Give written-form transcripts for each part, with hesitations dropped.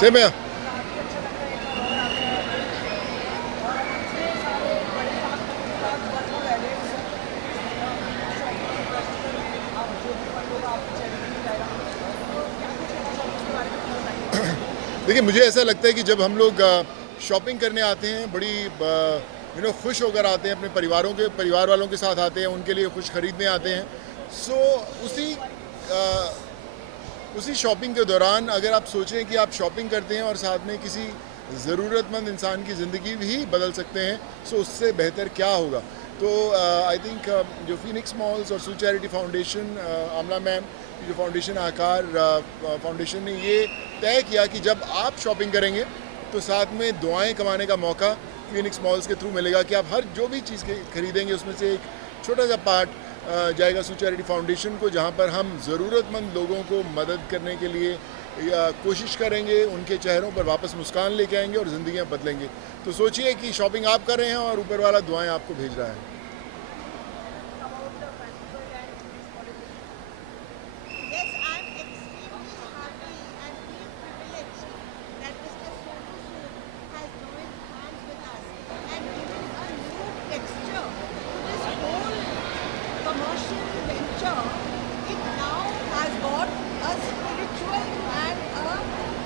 Same है। देखिए, मुझे ऐसा लगता है कि जब हम लोग शॉपिंग करने आते हैं, बड़ी खुश होकर आते हैं, अपने परिवार वालों के साथ आते हैं, उनके लिए कुछ खरीदने आते हैं। सो उसी शॉपिंग के दौरान अगर आप सोचें कि आप शॉपिंग करते हैं और साथ में किसी ज़रूरतमंद इंसान की ज़िंदगी भी बदल सकते हैं, सो उससे बेहतर क्या होगा। तो आई थिंक जो फीनिक्स मॉल्स और सू चैरिटी फाउंडेशन, आमला मैम की जो फाउंडेशन आकार फाउंडेशन ने ये तय किया कि जब आप शॉपिंग करेंगे तो साथ में दुआएं कमाने का मौका फीनिक्स मॉल्स के थ्रू मिलेगा कि आप हर जो भी चीज़ खरीदेंगे उसमें से एक छोटा सा पार्ट जाएगा सू चैरिटी फाउंडेशन को, जहाँ पर हम ज़रूरतमंद लोगों को मदद करने के लिए कोशिश करेंगे, उनके चेहरों पर वापस मुस्कान लेके आएंगे और ज़िंदगियाँ बदलेंगे। तो सोचिए कि शॉपिंग आप कर रहे हैं और ऊपर वाला दुआएं आपको भेज रहा है। Yes, I'm extremely happy and feel privileged that Mr. Sonu Sood has joined hands with us and given a new texture to this whole commercial venture. It now has got a spiritual and a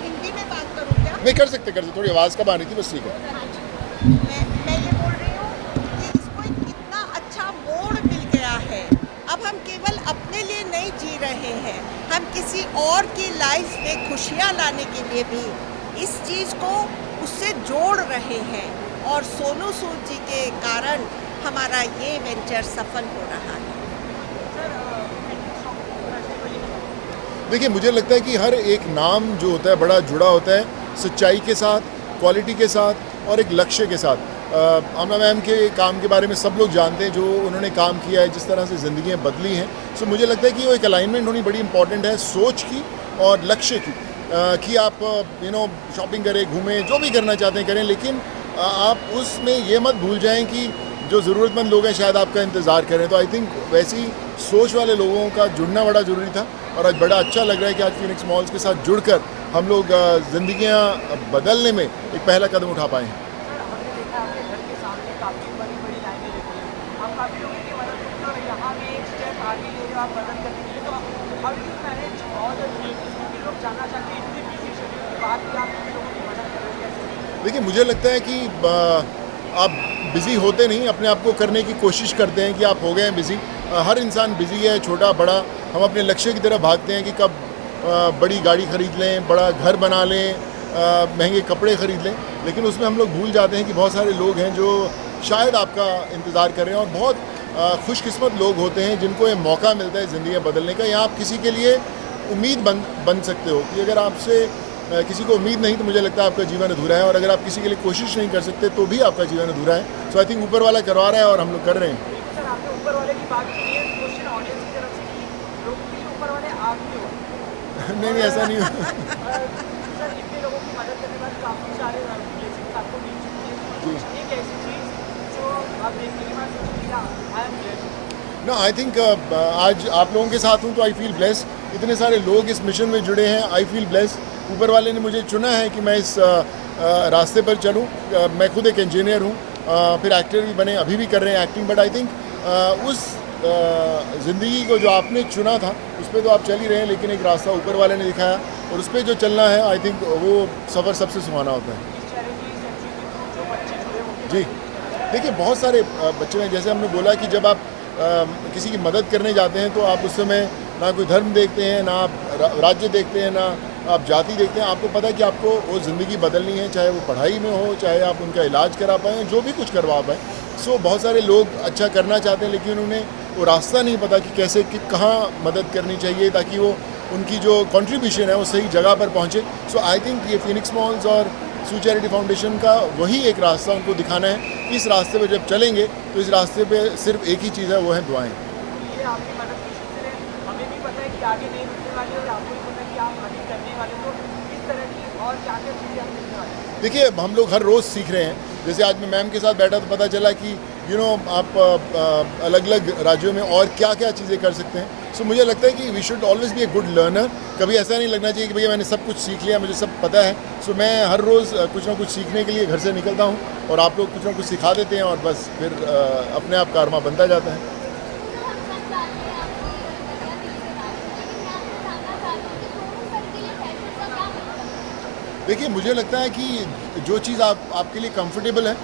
Hindi में बात करूँ क्या? नहीं, कर सकते, थोड़ी आवाज़ कम आ रही थी, बस ठीक है। मैं ये बोल रही हूँ कि इसको एक इतना अच्छा मोड़ मिल गया है। अब हम केवल अपने लिए नहीं जी रहे हैं, हम किसी और की लाइफ में खुशियाँ लाने के लिए भी इस चीज़ को उससे जोड़ रहे हैं और सोनू सूद जी के कारण हमारा ये वेंचर सफल हो रहा है। देखिए, मुझे लगता है कि हर एक नाम जो होता है बड़ा जुड़ा होता है सच्चाई के साथ, क्वालिटी के साथ और एक लक्ष्य के साथ। आमना मैम के काम के बारे में सब लोग जानते हैं, जो उन्होंने काम किया है, जिस तरह से ज़िंदगियाँ बदली हैं। सो मुझे लगता है कि वो एक अलाइनमेंट होनी बड़ी इंपॉर्टेंट है सोच की और लक्ष्य की, कि आप शॉपिंग करें, घूमें, जो भी करना चाहते हैं करें, लेकिन आप उसमें ये मत भूल जाएं कि जो ज़रूरतमंद लोग हैं शायद आपका इंतज़ार करें। तो आई थिंक वैसी सोच वाले लोगों का जुड़ना बड़ा ज़रूरी था और आज बड़ा अच्छा लग रहा है कि आज फीनिक्स मॉल्स के साथ जुड़कर हम लोग ज़िंदगियाँ बदलने में एक पहला कदम उठा पाए हैं। देखिए, मुझे लगता है कि आप बिज़ी होते नहीं, अपने आप को करने की कोशिश करते हैं कि आप हो गए हैं बिज़ी। हर इंसान बिज़ी है, छोटा बड़ा। हम अपने लक्ष्य की तरफ भागते हैं कि कब बड़ी गाड़ी ख़रीद लें, बड़ा घर बना लें, महंगे कपड़े ख़रीद लें, लेकिन उसमें हम लोग भूल जाते हैं कि बहुत सारे लोग हैं जो शायद आपका इंतज़ार कर रहे हैं और बहुत खुशकिस्मत लोग होते हैं जिनको ये मौका मिलता है ज़िंदगी बदलने का। या आप किसी के लिए उम्मीद बन सकते हो कि अगर आपसे किसी को उम्मीद नहीं तो मुझे लगता है आपका जीवन अधूरा है, और अगर आप किसी के लिए कोशिश नहीं कर सकते तो भी आपका जीवन अधूरा है। सो आई थिंक ऊपर वाला करवा रहा है और हम लोग कर रहे हैं। सर, आपने ऊपर वाले की बात की है, क्वेश्चन ऑडियंस की तरफ से कि लोगों के लिए ऊपर वाले आप ही हो। नहीं, ऐसा नहीं हुआ। सर, इतने लोगों की मदद करने के बाद काफ़ी सारे ब्लेसिंग्स आपको मिल चुकी है। एक ऐसी चीज़ जो आप देखने के बाद सोचेंगे आई एम ब्लेस्ड। ना, आई थिंक आज आप लोगों के साथ हूँ तो आई फील ब्लेस्ड। इतने सारे लोग इस मिशन में जुड़े हैं, आई फील ब्लेस्ड। ऊपर वाले ने मुझे चुना है कि मैं इस रास्ते पर चलूँ। मैं खुद एक इंजीनियर हूँ, फिर एक्टर भी बने, अभी भी कर रहे हैं एक्टिंग, बट आई थिंक उस ज़िंदगी को जो आपने चुना था उस पर तो आप चल ही रहे हैं, लेकिन एक रास्ता ऊपर वाले ने दिखाया और उस पर जो चलना है, आई थिंक वो सफ़र सबसे सुहाना होता है। जी, देखिए, बहुत सारे बच्चे हैं, जैसे हमने बोला कि जब आप किसी की मदद करने जाते हैं तो आप उस समय ना कोई धर्म देखते हैं, ना आप राज्य देखते हैं, ना आप जाति देखते हैं। आपको पता है कि आपको वो ज़िंदगी बदलनी है, चाहे वो पढ़ाई में हो, चाहे आप उनका इलाज करा पाएँ, जो भी कुछ करवा पाएँ। सो बहुत सारे लोग अच्छा करना चाहते हैं, लेकिन उन्हें वो रास्ता नहीं पता कि कैसे कहाँ मदद करनी चाहिए ताकि वो उनकी जो कंट्रीब्यूशन है वो सही जगह पर पहुँचे। सो आई थिंक ये फीनिक्स मॉल्स और सू चैरिटी फाउंडेशन का वही एक रास्ता उनको दिखाना है। इस रास्ते पे जब चलेंगे तो इस रास्ते पे सिर्फ एक ही चीज़ है, वो है दुआएं। ये आपकी मदद की सिलसिले हमें भी पता है कि आगे नहीं रुकने वाले और आपको भी पता है कि आप आगे करने वाले, तो इस तरह की और क्या-क्या चीज़ें हम देखने वाले हैं? देखिए, हम लोग हर रोज़ सीख रहे हैं। जैसे आज मैं मैम के साथ बैठा तो पता चला कि आप अलग अलग राज्यों में और क्या क्या चीज़ें कर सकते हैं। सो मुझे लगता है कि we should always be a good learner. कभी ऐसा नहीं लगना चाहिए कि भैया मैंने सब कुछ सीख लिया, मुझे सब पता है. सो मैं हर रोज़ कुछ ना कुछ सीखने के लिए घर से निकलता हूँ और आप लोग कुछ ना कुछ सिखा देते हैं और बस फिर अपने आप कारवा बनता जाता है. देखिए, मुझे लगता है कि जो चीज़ आपके लिए कंफर्टेबल है,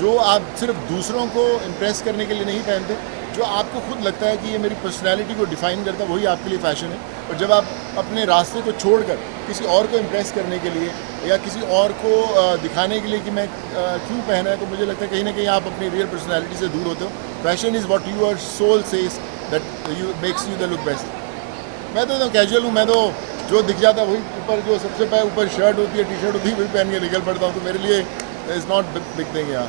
जो आप सिर्फ दूसरों को इम्प्रेस करने के लिए नहीं पहनते, जो आपको खुद लगता है कि ये मेरी पर्सनैलिटी को डिफ़ाइन करता है, वही आपके लिए फ़ैशन है. और जब आप अपने रास्ते को छोड़कर किसी और को इम्प्रेस करने के लिए या किसी और को दिखाने के लिए कि मैं क्यों पहना है, तो मुझे लगता है कहीं ना कहीं आप अपनी रियल पर्सनैलिटी से दूर होते हो. Fashion is what your soul says that you makes you the look best. मैं तो कैजुअल हूँ. मैं तो जो दिख जाता है वही ऊपर, जो सबसे ऊपर शर्ट होती है, टी शर्ट होती है, वही पहन के निकल पड़ता हूँ. तो मेरे लिए इज़ नॉट बिग थिंग यार.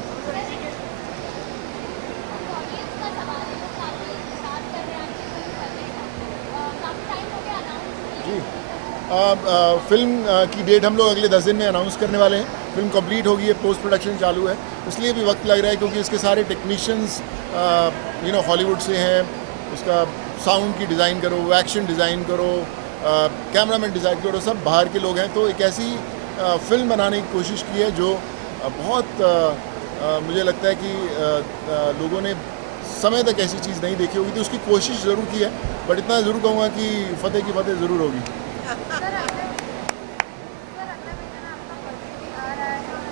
जी, फिल्म की डेट हम लोग अगले 10 दिन में अनाउंस करने वाले हैं. फिल्म कंप्लीट होगी है, पोस्ट प्रोडक्शन चालू है, इसलिए भी वक्त लग रहा है क्योंकि इसके सारे टेक्नीशियंस हॉलीवुड से हैं. उसका साउंड की डिज़ाइन करो, एक्शन डिज़ाइन करो, कैमरामैन डिज़ाइन करो, सब बाहर के लोग हैं. तो एक ऐसी फिल्म बनाने की कोशिश की है जो बहुत मुझे लगता है कि लोगों ने समय तक ऐसी चीज़ नहीं देखी होगी. तो उसकी कोशिश ज़रूर की है, बट इतना ज़रूर कहूँगा कि फतेह की फतेह ज़रूर होगी.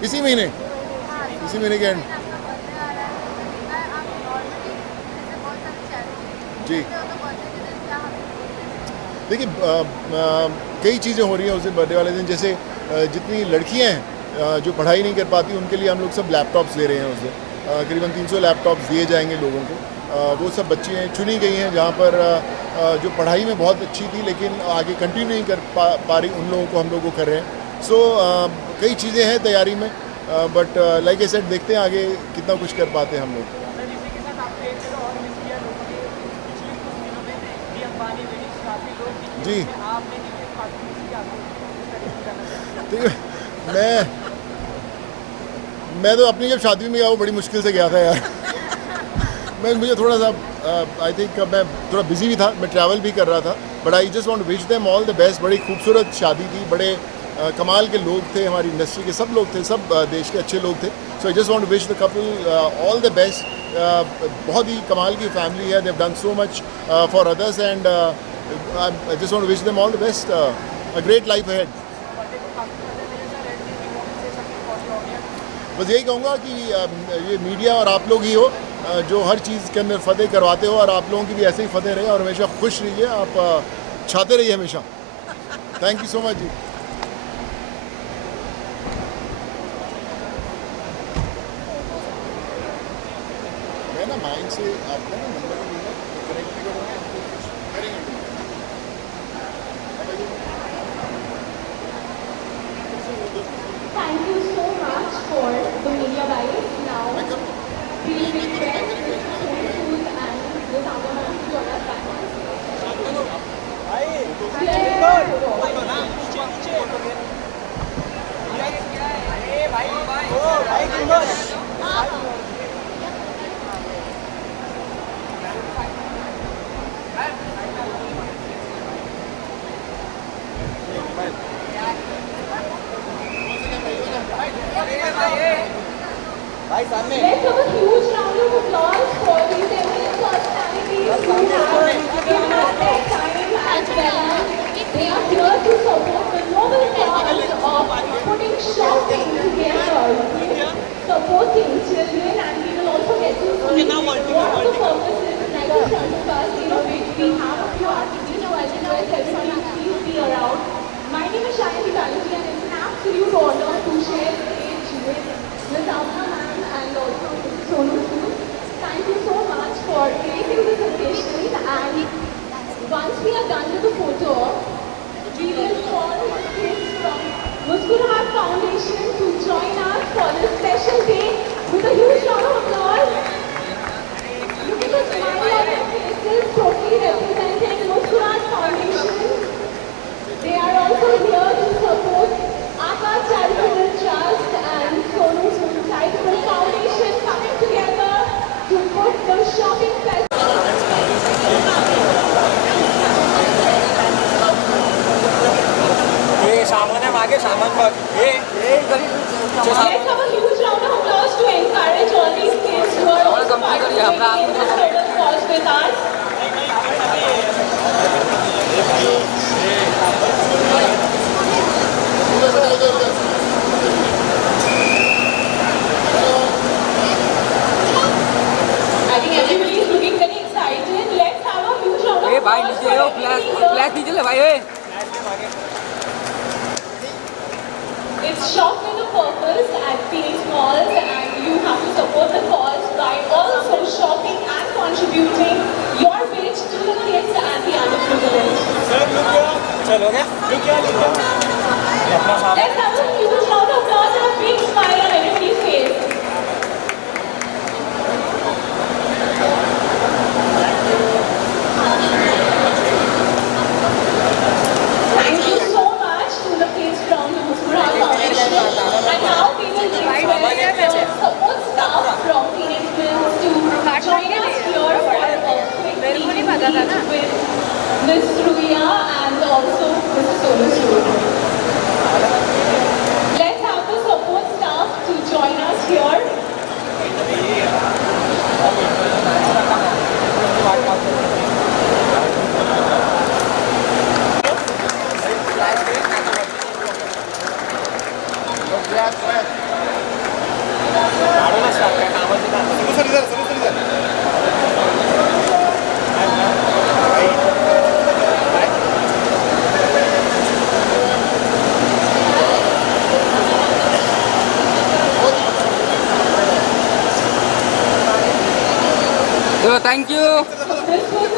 इसी महीने के एंड. जी, देखिए, कई चीज़ें हो रही हैं उस दिन, बर्थडे वाले दिन. जैसे जितनी लड़कियां हैं जो पढ़ाई नहीं कर पाती, उनके लिए हम लोग सब लैपटॉप्स दे रहे हैं. उस दिन करीबन 300 लैपटॉप्स दिए जाएंगे लोगों को. वो सब बच्ची हैं चुनी गई हैं जहाँ पर जो पढ़ाई में बहुत अच्छी थी लेकिन आगे कंटिन्यू नहीं कर पा रही, उन लोगों को हम लोग को कर रहे हैं. सो कई चीज़ें हैं तैयारी में, बट लाइक आई सेड, देखते हैं आगे कितना कुछ कर पाते हैं हम लोग. जी, मैं तो अपनी जब शादी में गया वो बड़ी मुश्किल से गया था यार. मुझे थोड़ा सा आई थिंक मैं थोड़ा बिजी भी था, मैं ट्रैवल भी कर रहा था, but I just want to wish them all the best. बड़ी खूबसूरत शादी थी, बड़े कमाल के लोग थे, हमारी इंडस्ट्री के सब लोग थे, सब देश के अच्छे लोग थे. So I just want to wish the couple all the best. बहुत ही कमाल की फैमिली है. They have done so much for others and I just want to wish them all the best. A great life ahead. बस यही कहूँगा कि ये मीडिया और आप लोग ही हो जो हर चीज़ के अंदर फतेह करवाते हो, और आप लोगों की भी ऐसे ही फतेह रहे और हमेशा खुश रहिए. आप छाते रहिए हमेशा. थैंक यू सो मच जी. मैं ना माइंड से आपका ना नंबर कनेक्ट भी करूँगा, करेंगे. Thank you so much for the media guys. Now, please request Sonu's and the cameraman to join us back. Let's have a huge round of applause for these eminent personalities who have given us their time as well. They are here to support the noble cause of putting shopping together, supporting children, and we will also get to see what the purpose is right in front of us, which we have a few activities, so I request everybody to please be around. My name is Shayanti Banerjee and it's an absolute honor to share the stage with Ms. Amna ma'am and also Mr. Sonu Sood. Thank you so much for creating this occasion, and once we are done with the photo, we will call kids from Muskurahat Foundation to join us for this special day with a huge round of applause. Look at the smile on their faces, totally representing Muskurahat Foundation. They are also here to support Akash Charitable Trust and Sonu Sood Charitable Foundation coming together to put the shopping festival. Let's have a huge round of applause to encourage all these kids who are also participating in this noble cause with us. I think everybody is looking very excited. Let's have a huge round of ए भाई applause नीचे for हो everybody flash here. Flash नीचे ले भाई ए It's Shop with a Purpose at Phoenix Malls, and you have to support the cause by also shopping and contributing your bit to the kids and the underprivileged. Let's have a huge round of applause and a big smile on everybody's face. Thank you so much to the kids from the Muskuran Foundation. And now we will request the support staff from Phoenix Mills to join us here for a quick meet with Ms. Ruya and also Mr. Sonu Sood. Let's have the support staff to join us here. तो thank you This was